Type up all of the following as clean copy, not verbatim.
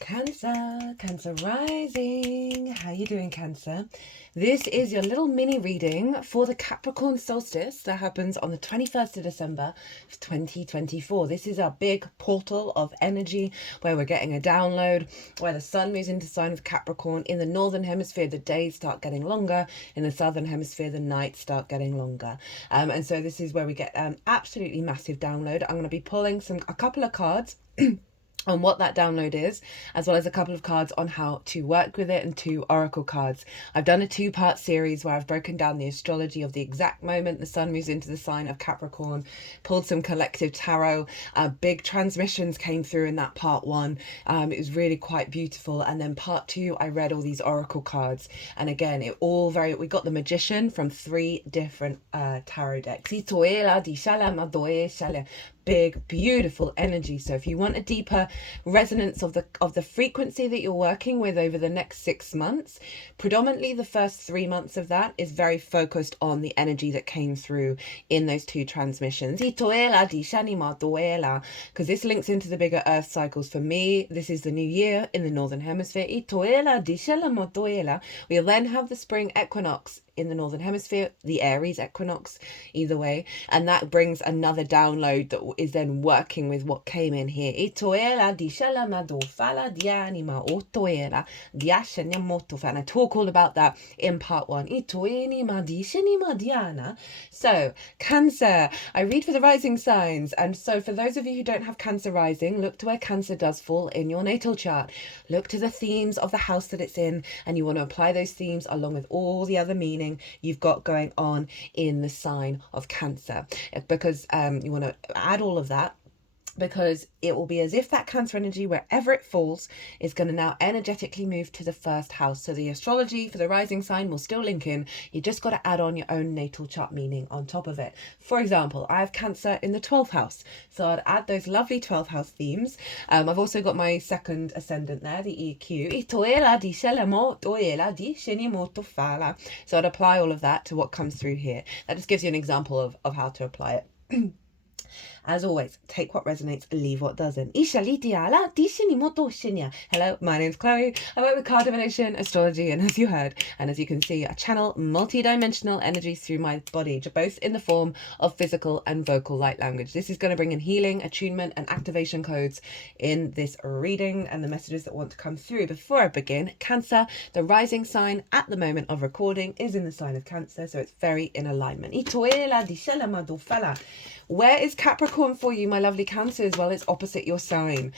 Cancer, Cancer rising. How you doing, Cancer? This is your little mini reading for the Capricorn solstice that happens on the 21st of December of 2024. This is our big portal of energy where we're getting a download, where the sun moves into sign of Capricorn. In the northern hemisphere, the days start getting longer. In the southern hemisphere, the nights start getting longer. And so this is where we get an absolutely massive download. I'm going to be pulling a couple of cards on what that download is, as well as a couple of cards on how to work with it, and 2 oracle cards. I've done a 2-part series where I've broken down the astrology of the exact moment the sun moves into the sign of Capricorn, pulled some collective tarot. Big transmissions came through in that part 1. It was really quite beautiful. And then part 2, I read all these oracle cards. And again, we got the magician from 3 different tarot decks. Big, beautiful energy. So if you want a deeper resonance of the frequency that you're working with over the next 6 months, predominantly the first 3 months of that is very focused on the energy that came through in those 2 transmissions. Because this links into the bigger earth cycles. For me, this is the new year in the northern hemisphere. We'll then have the spring equinox in the northern hemisphere, the Aries equinox, either way, and that brings another download that is then working with what came in here. And I talk all about that in part 1. So Cancer, I read for the rising signs, and so for those of you who don't have Cancer rising, look to where Cancer does fall in your natal chart. Look to the themes of the house that it's in, and you want to apply those themes along with all the other meaning you've got going on in the sign of Cancer, because you want to add all of that, because it will be as if that Cancer energy, wherever it falls, is going to now energetically move to the first house. So the astrology for the rising sign will still link in. You just got to add on your own natal chart meaning on top of it. For example, I have Cancer in the 12th house, so I'd add those lovely 12th house themes. I've also got my second ascendant there, the EQ. So I'd apply all of that to what comes through here. That just gives you an example of how to apply it. As always, take what resonates, leave what doesn't. Hello, my name's Chloe. I work with card divination, astrology, and as you heard, and as you can see, I channel multi-dimensional energies through my body, both in the form of physical and vocal light language. This is going to bring in healing, attunement, and activation codes in this reading and the messages that want to come through. Before I begin, Cancer, the rising sign at the moment of recording is in the sign of Cancer, so it's very in alignment. Where is Capricorn for you, my lovely Cancers? Well, it's opposite your sign.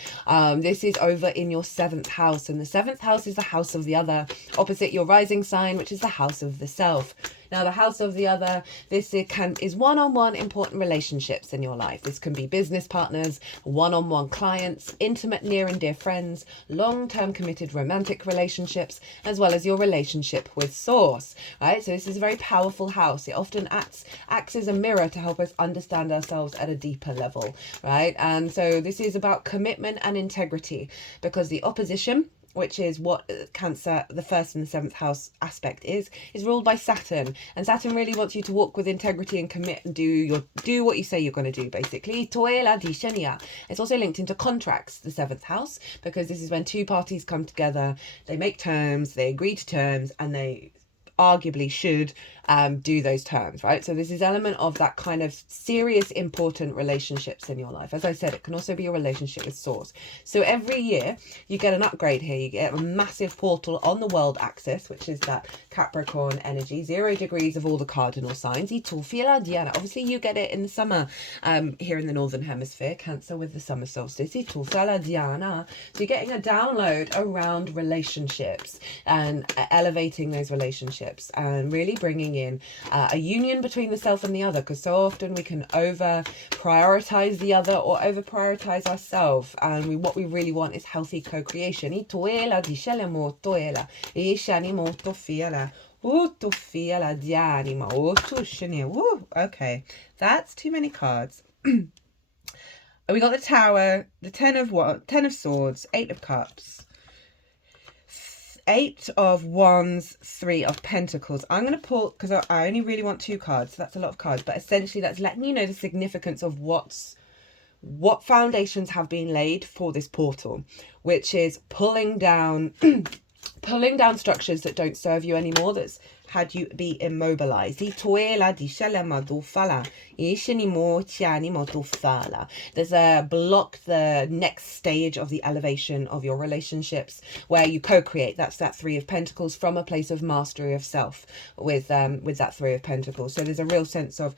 This is over in your 7th house, and the 7th house is the house of the other, opposite your rising sign, which is the house of the self. Now, the house of the other, this is one-on-one important relationships in your life. This can be business partners, one-on-one clients, intimate near and dear friends, long-term committed romantic relationships, as well as your relationship with Source, right? So this is a very powerful house. It often acts as a mirror to help us understand ourselves at a deeper level, right? And so this is about commitment and integrity, because the opposition, which is what Cancer, the 1st and the 7th house aspect is ruled by Saturn. And Saturn really wants you to walk with integrity and commit and do what you say you're going to do, basically. It's also linked into contracts, the 7th house, because this is when 2 parties come together, they make terms, they agree to terms, and they arguably should do those terms, right? So this is element of that kind of serious, important relationships in your life. As I said, it can also be a relationship with Source. So every year you get an upgrade here. You get a massive portal on the world axis, which is that Capricorn energy, 0 degrees of all the cardinal signs. Obviously you get it in the summer here in the northern hemisphere, Cancer with the summer solstice. So you're getting a download around relationships and elevating those relationships and really bringing in a union between the self and the other, because so often we can over prioritize the other or over prioritize ourselves, and what we really want is healthy co-creation. Okay, that's too many cards. We got the Tower, the 10 of Swords, 8 of Cups, 8 of Wands, 3 of Pentacles. I'm going to pull, because I only really want 2 cards, so that's a lot of cards, but essentially that's letting you know the significance of what's what foundations have been laid for this portal, which is pulling down pulling down structures that don't serve you anymore, that's had you be immobilized. There's a block the next stage of the elevation of your relationships where you co-create. That's that Three of Pentacles, from a place of mastery of self with that Three of Pentacles. So there's a real sense of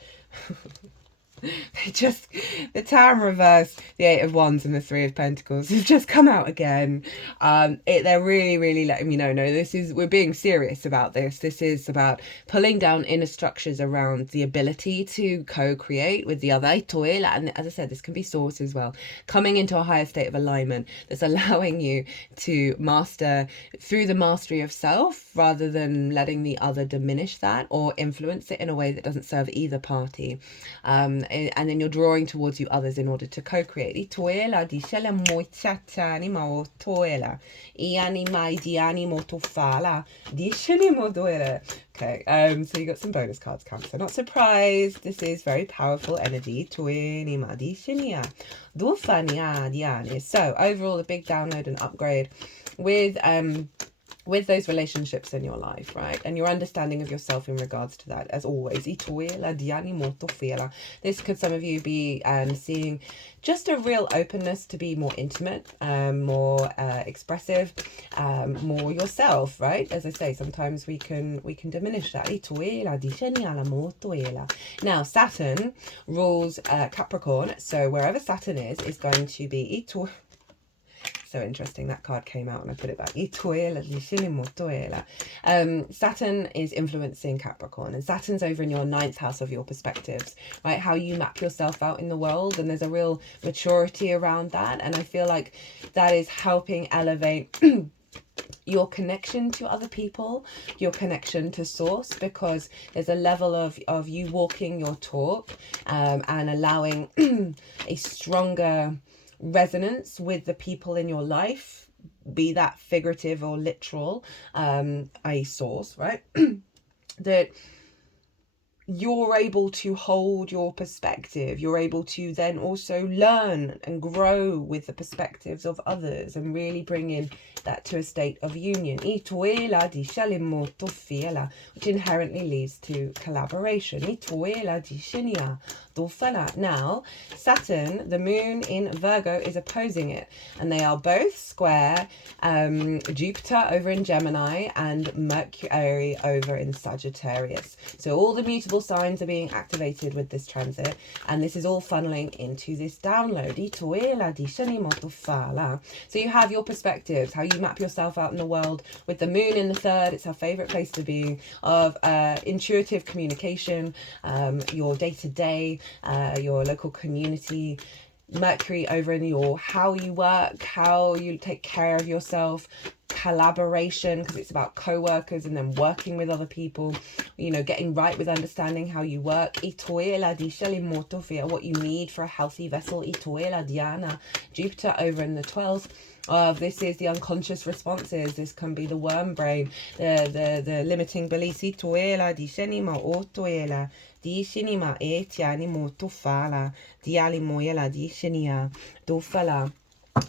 just the Tower in reverse, the Eight of Wands, and the Three of Pentacles have just come out again. They're really letting me know, no, we're being serious about this. This is about pulling down inner structures around the ability to co-create with the other. And as I said, this can be source as well, coming into a higher state of alignment that's allowing you to master through the mastery of self, rather than letting the other diminish that or influence it in a way that doesn't serve either party. And then you're drawing towards you others in order to co-create. Okay, so you got some bonus cards, Cancer. Not surprised. This is very powerful energy. So overall, a big download and upgrade with those relationships in your life, right? And your understanding of yourself in regards to that, as always. This could, some of you be seeing just a real openness to be more intimate, more expressive, more yourself, right? As I say, sometimes we can diminish that. Now, Saturn rules Capricorn, so wherever Saturn is going to be so interesting, that card came out and I put it back. Saturn is influencing Capricorn, and Saturn's over in your 9th house of your perspectives, right? How you map yourself out in the world, and there's a real maturity around that, and I feel like that is helping elevate your connection to other people, your connection to source, because there's a level of you walking your talk and allowing a stronger resonance with the people in your life, be that figurative or literal, a source, right? That you're able to hold your perspective. You're able to then also learn and grow with the perspectives of others and really bring in that to a state of union, which inherently leads to collaboration. Now, Saturn, the moon in Virgo, is opposing it, and they are both square Jupiter over in Gemini and Mercury over in Sagittarius. So all the mutable signs are being activated with this transit, and this is all funneling into this download. So you have your perspectives, how you map yourself out in the world, with the moon in the 3rd. It's our favorite place to be, of intuitive communication, your day-to-day, your local community. Mercury over in your how you work, how you take care of yourself, collaboration, because it's about co-workers and then working with other people, you know, getting right with understanding how you work. What you need for a healthy vessel. Jupiter over in the 12th. This is the unconscious responses. This can be the worm brain, the limiting beliefs.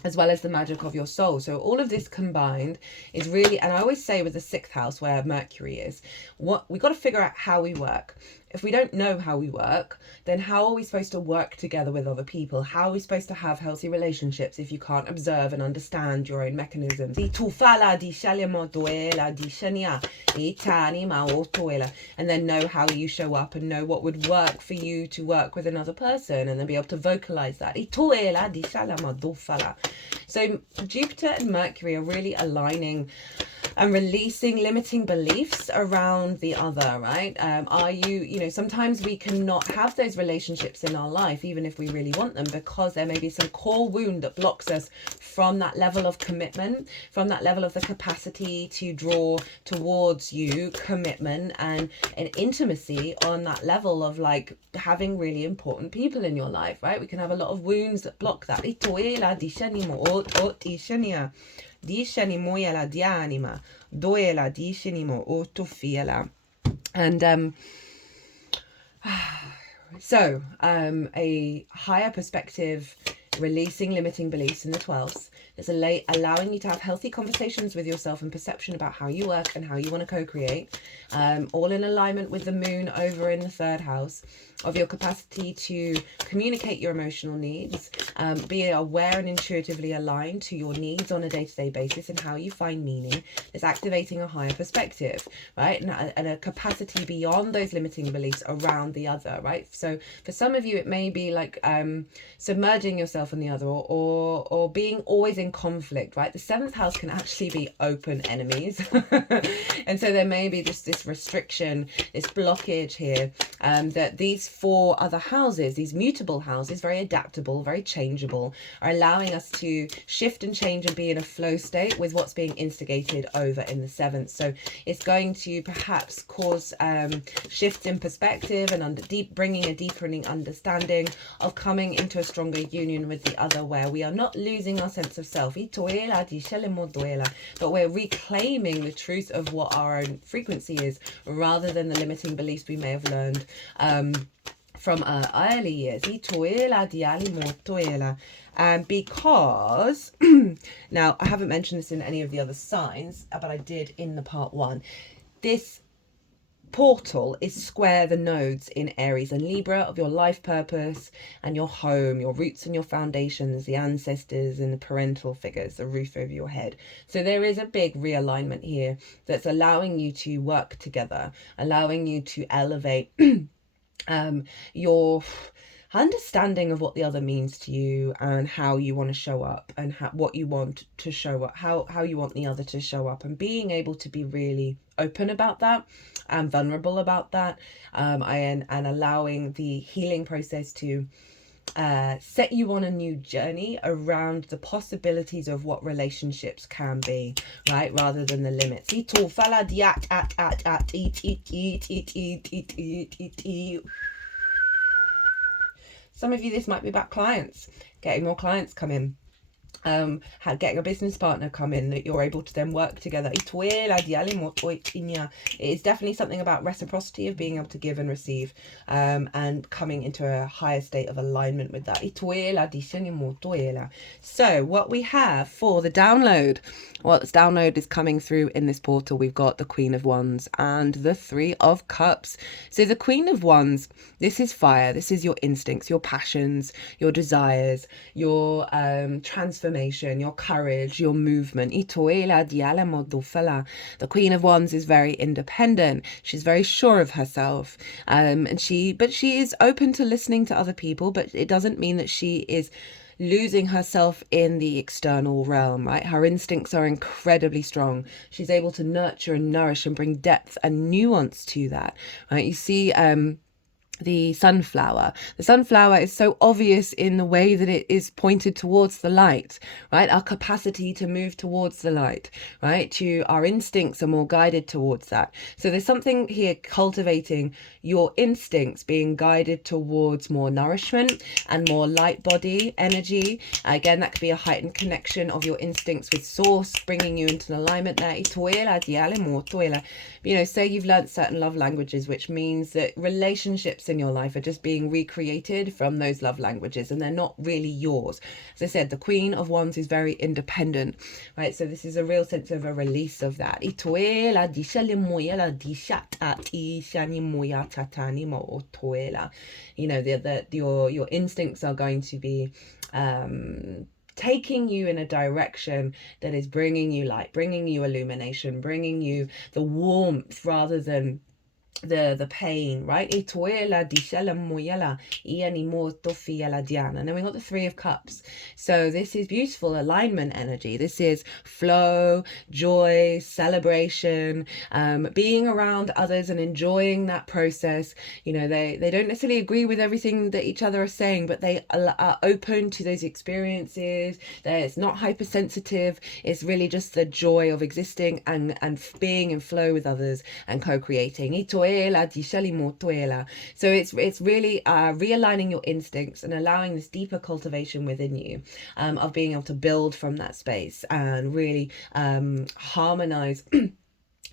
As well as the magic of your soul. So all of this combined is really, and I always say with the 6th house where Mercury is, what we've got to figure out how we work. If we don't know how we work, then how are we supposed to work together with other people? How are we supposed to have healthy relationships if you can't observe and understand your own mechanisms? And then know how you show up and know what would work for you to work with another person, and then be able to vocalize that. So Jupiter and Mercury are really aligning and releasing limiting beliefs around the other, right? Are you know, sometimes we cannot have those relationships in our life, even if we really want them, because there may be some core wound that blocks us from that level of commitment, from that level of the capacity to draw towards you commitment and intimacy on that level of like having really important people in your life, right? We can have a lot of wounds that block that. And So, a higher perspective, releasing limiting beliefs in the 12th. It's allowing you to have healthy conversations with yourself and perception about how you work and how you want to co-create. All in alignment with the moon over in the 3rd house, of your capacity to communicate your emotional needs, be aware and intuitively aligned to your needs on a day-to-day basis and how you find meaning. It's activating a higher perspective, right? And a capacity beyond those limiting beliefs around the other, right? So for some of you, it may be like submerging yourself in the other, or being always in conflict, right? The 7th house can actually be open enemies. And so there may be just this restriction, this blockage here, that these 4 other houses, these mutable houses, very adaptable, very changeable, are allowing us to shift and change and be in a flow state with what's being instigated over in the 7th. So it's going to perhaps cause shifts in perspective and bringing a deepening understanding of coming into a stronger union with the other, where we are not losing our sense of self, but we're reclaiming the truth of what our own frequency is, rather than the limiting beliefs we may have learned from our early years. Because now I haven't mentioned this in any of the other signs, but I did in the part 1. This portal is square the nodes in Aries and Libra of your life purpose and your home, your roots and your foundations, the ancestors and the parental figures, the roof over your head. So there is a big realignment here that's allowing you to work together, allowing you to elevate your understanding of what the other means to you and how you want to show up, and what you want to show up, how you want the other to show up, and being able to be really open about that and vulnerable about that, and allowing the healing process to set you on a new journey around the possibilities of what relationships can be, right, rather than the limits. Some of you, this might be about clients, getting more clients come in, getting a business partner come in that you're able to then work together. It is definitely something about reciprocity, of being able to give and receive, and coming into a higher state of alignment with that. So what we have for the download, well, this download is coming through in this portal. We've got the Queen of Wands and the 3 of Cups. So the Queen of Wands, this is fire. This is your instincts, your passions, your desires, your transformation, your courage, your movement. The Queen of Wands is very independent. She's very sure of herself, but she is open to listening to other people, but it doesn't mean that she is losing herself in the external realm, right? Her instincts are incredibly strong. She's able to nurture and nourish and bring depth and nuance to that, right? You see the sunflower is so obvious in the way that it is pointed towards the light, right? Our capacity to move towards the light, right? To our instincts are more guided towards that. So there's something here cultivating your instincts, being guided towards more nourishment and more light body energy. Again, that could be a heightened connection of your instincts with source, bringing you into an alignment there. You know, say you've learned certain love languages, which means that relationships in your life are just being recreated from those love languages, and they're not really yours. As I said, the Queen of Wands is very independent, right? So this is a real sense of a release of that. You know, your instincts are going to be taking you in a direction that is bringing you light, bringing you illumination, bringing you the warmth rather than the pain, right? And then we got the 3 of Cups. So this is beautiful alignment energy. This is flow, joy, celebration, being around others and enjoying that process. You know, they don't necessarily agree with everything that each other are saying, but they are open to those experiences. It's not hypersensitive. It's really just the joy of existing and being in flow with others and co-creating. So it's really realigning your instincts and allowing this deeper cultivation within you, of being able to build from that space and really harmonize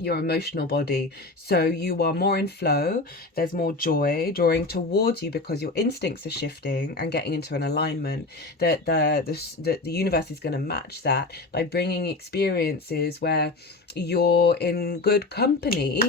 your emotional body. So you are more in flow, there's more joy drawing towards you because your instincts are shifting and getting into an alignment. That the universe is going to match that by bringing experiences where you're in good company.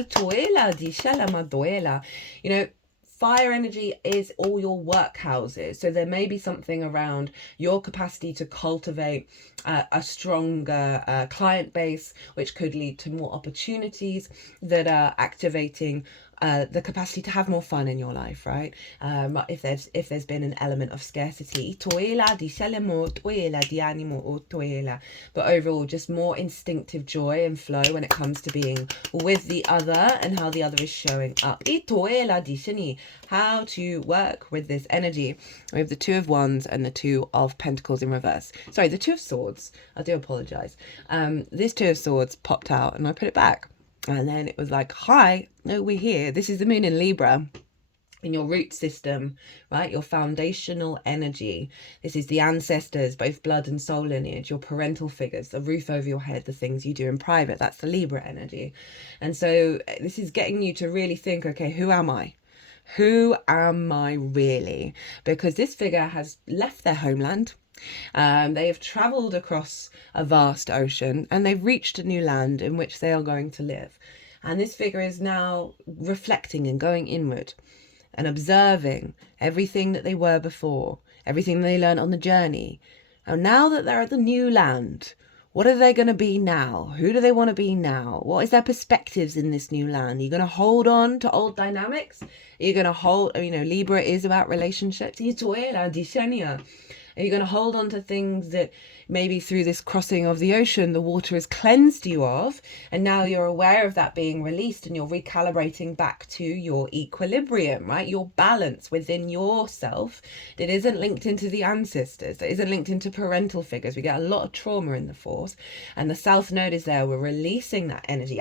You know, fire energy is all your workhouses. So there may be something around your capacity to cultivate a stronger client base, which could lead to more opportunities that are activating the capacity to have more fun in your life, right? If there's been an element of scarcity, but overall just more instinctive joy and flow when it comes to being with the other and how the other is showing up. How to work with this energy. We have the Two of Wands and the Two of Pentacles in reverse. Sorry, the Two of Swords. I do apologize. This Two of Swords popped out and I put it back. And then it was like, hi, no, we're here. This is the moon in Libra, in your root system, right? Your foundational energy. This is the ancestors, both blood and soul lineage, your parental figures, the roof over your head, the things you do in private. That's the Libra energy. And so this is getting you to really think, okay, who am I? Who am I really? Because this figure has left their homeland. They have travelled across a vast ocean and they've reached a new land in which they are going to live. And this figure is now reflecting and going inward and observing everything that they were before, everything they learned on the journey. And now that they're at the new land, what are they going to be now? Who do they want to be now? What is their perspectives in this new land? Are you going to hold on to old dynamics? Are you going to hold, you know, Libra is about relationships. Are you going to hold on to things that maybe through this crossing of the ocean, the water has cleansed you of, and now you're aware of that being released and you're recalibrating back to your equilibrium, right? Your balance within yourself that isn't linked into the ancestors, that isn't linked into parental figures. We get a lot of trauma in the Force, and the South Node is there. We're releasing that energy.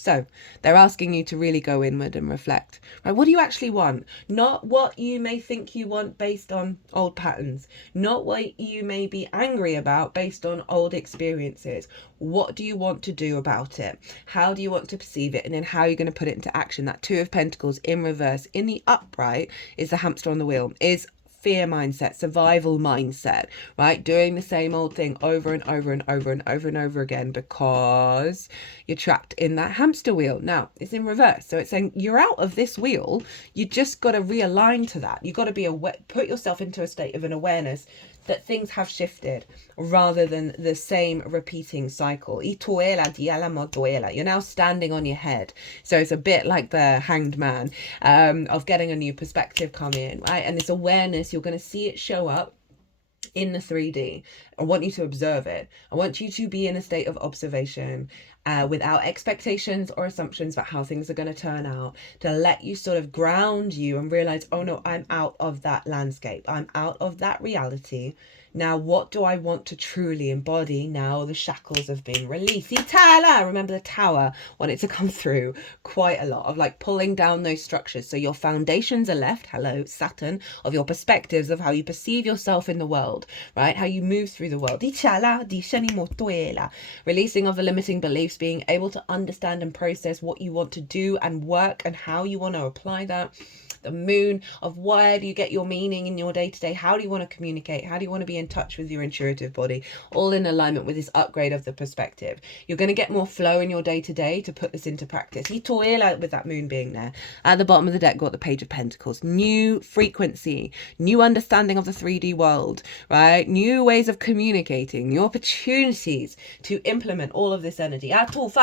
So they're asking you to really go inward and reflect. Right? What do you actually want? Not what you may think you want based on old patterns. Not what you may be angry about based on old experiences. What do you want to do about it? How do you want to perceive it? And then how are you going to put it into action? That Two of Pentacles in reverse in the upright is the hamster on the wheel, is fear mindset, survival mindset, right? Doing the same old thing over and over and over and over and over again because you're trapped in that hamster wheel. Now, it's in reverse. So it's saying you're out of this wheel. You just got to realign to that. You've got to be put yourself into a state of an awareness that things have shifted rather than the same repeating cycle. You're now standing on your head. So it's a bit like the Hanged Man, of getting a new perspective come in, right? And this awareness, you're going to see it show up in the 3D. I want you to observe it. I want you to be in a state of observation without expectations or assumptions about how things are going to turn out, to let you sort of ground you and realize, oh no, I'm out of that landscape. I'm out of that reality. Now, what do I want to truly embody now the shackles have been released? Remember the tower wanted to come through quite a lot of like pulling down those structures. So your foundations are left, hello, Saturn, of your perspectives of how you perceive yourself in the world, right? How you move through the world. Releasing of the limiting beliefs, being able to understand and process what you want to do and work and how you want to apply that. The moon of where do you get your meaning in your day-to-day? How do you want to communicate? How do you want to be in touch with your intuitive body? All in alignment with this upgrade of the perspective. You're going to get more flow in your day-to-day to put this into practice. With that moon being there. At the bottom of the deck, got the Page of Pentacles. New frequency, new understanding of the 3D world, right? New ways of communicating, new opportunities to implement all of this energy. I love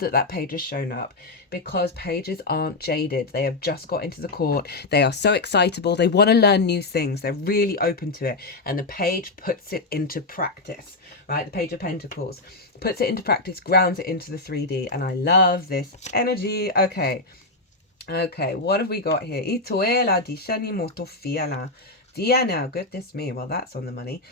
that page is shown up because pages aren't jaded. They have just got into the court. They are so excitable. They want to learn new things. They're really open to it. And the page puts it into practice, right? The Page of Pentacles puts it into practice, grounds it into the 3D. And I love this energy. Okay, what have we got here? Dinah, goodness me, well, that's on the money.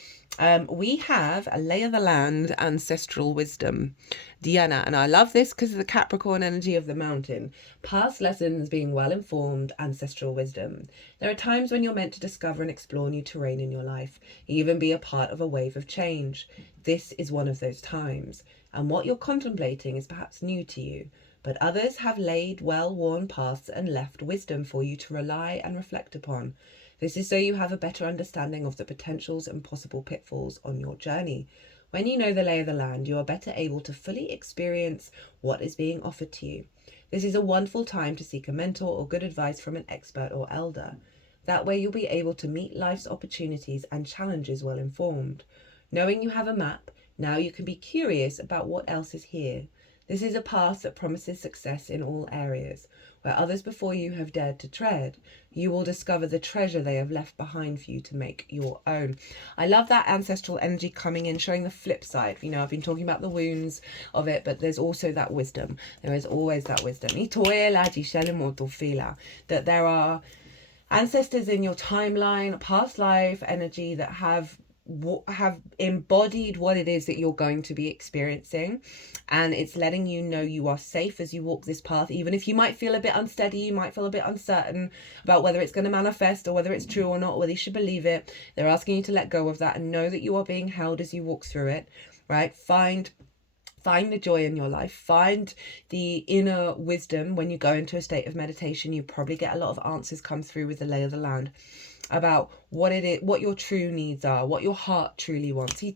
We have a lay of the land, ancestral wisdom. Dinah, and I love this because of the Capricorn energy of the mountain. Past lessons being well informed, ancestral wisdom. There are times when you're meant to discover and explore new terrain in your life, even be a part of a wave of change. This is one of those times, and what you're contemplating is perhaps new to you, but others have laid well-worn paths and left wisdom for you to rely and reflect upon. This is so you have a better understanding of the potentials and possible pitfalls on your journey. When you know the lay of the land, you are better able to fully experience what is being offered to you. This is a wonderful time to seek a mentor or good advice from an expert or elder. That way you'll be able to meet life's opportunities and challenges well informed. Knowing you have a map, now you can be curious about what else is here. This is a path that promises success in all areas. Where others before you have dared to tread, you will discover the treasure they have left behind for you to make your own. I love that ancestral energy coming in, showing the flip side. You know, I've been talking about the wounds of it, but there's also that wisdom. There is always that wisdom. That there are ancestors in your timeline, past life energy that have embodied what it is that you're going to be experiencing, and it's letting you know you are safe as you walk this path. Even if you might feel a bit unsteady, you might feel a bit uncertain about whether it's going to manifest or whether it's true or not, whether you should believe it. They're asking you to let go of that and know that you are being held as you walk through it, right? Find the joy in your life. Find the inner wisdom. When you go into a state of meditation, you probably get a lot of answers come through with the lay of the land about what it is, what your true needs are, what your heart truly wants. And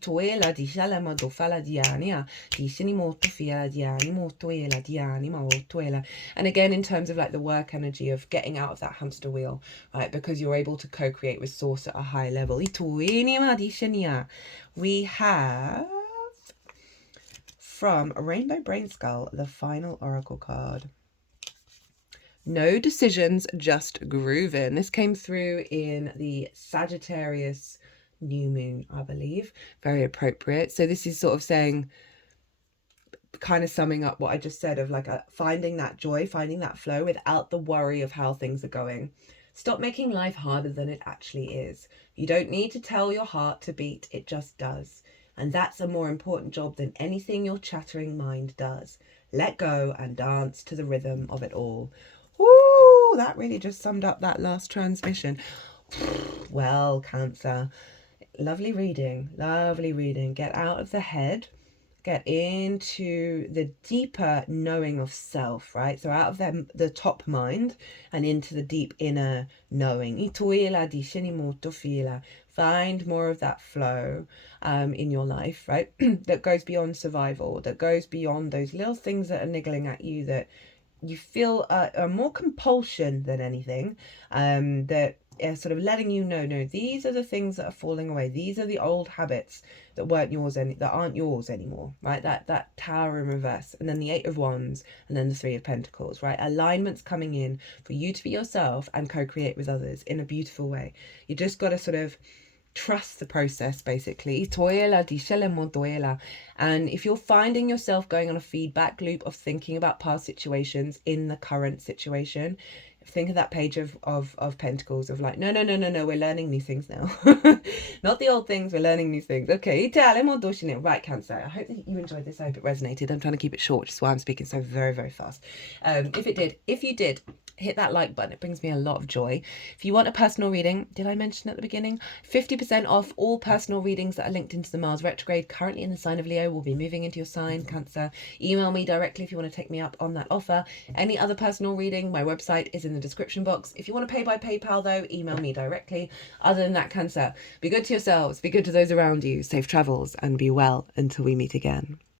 again, in terms of like the work energy of getting out of that hamster wheel, right? Because you're able to co-create with source at a high level. We have from Rainbow Brainskull, the final oracle card. No decisions, just grooving. This came through in the Sagittarius new moon, I believe. Very appropriate. So this is sort of saying, kind of summing up what I just said of like finding that joy, finding that flow without the worry of how things are going. Stop making life harder than it actually is. You don't need to tell your heart to beat, it just does. And that's a more important job than anything your chattering mind does. Let go and dance to the rhythm of it all. Woo! That really just summed up that last transmission. Well, Cancer, lovely reading, lovely reading. Get out of the head, get into the deeper knowing of self, right? So out of the top mind and into the deep inner knowing. Find more of that flow in your life, right? That goes beyond survival, that goes beyond those little things that are niggling at you, that you feel a more compulsion than anything, that is sort of letting you know, no, these are the things that are falling away. These are the old habits that weren't yours, that aren't yours anymore, right? That Tower in reverse, and then the Eight of Wands, and then the Three of Pentacles, right? Alignments coming in for you to be yourself and co-create with others in a beautiful way. You just got to sort of trust the process, basically. And if you're finding yourself going on a feedback loop of thinking about past situations in the current situation, think of that page of Pentacles of like, no, we're learning new things now. Not the old things, we're learning new things. Okay, right, Cancer. I hope that you enjoyed this. I hope it resonated. I'm trying to keep it short, which is why I'm speaking so very, very fast. If you did, hit that like button. It brings me a lot of joy. If you want a personal reading, did I mention at the beginning? 50% off all personal readings that are linked into the Mars retrograde currently in the sign of Leo will be moving into your sign, Cancer. Email me directly if you want to take me up on that offer. Any other personal reading, my website is in the description box. If you want to pay by PayPal though, email me directly. Other than that, Cancer, be good to yourselves, be good to those around you, safe travels, and be well until we meet again.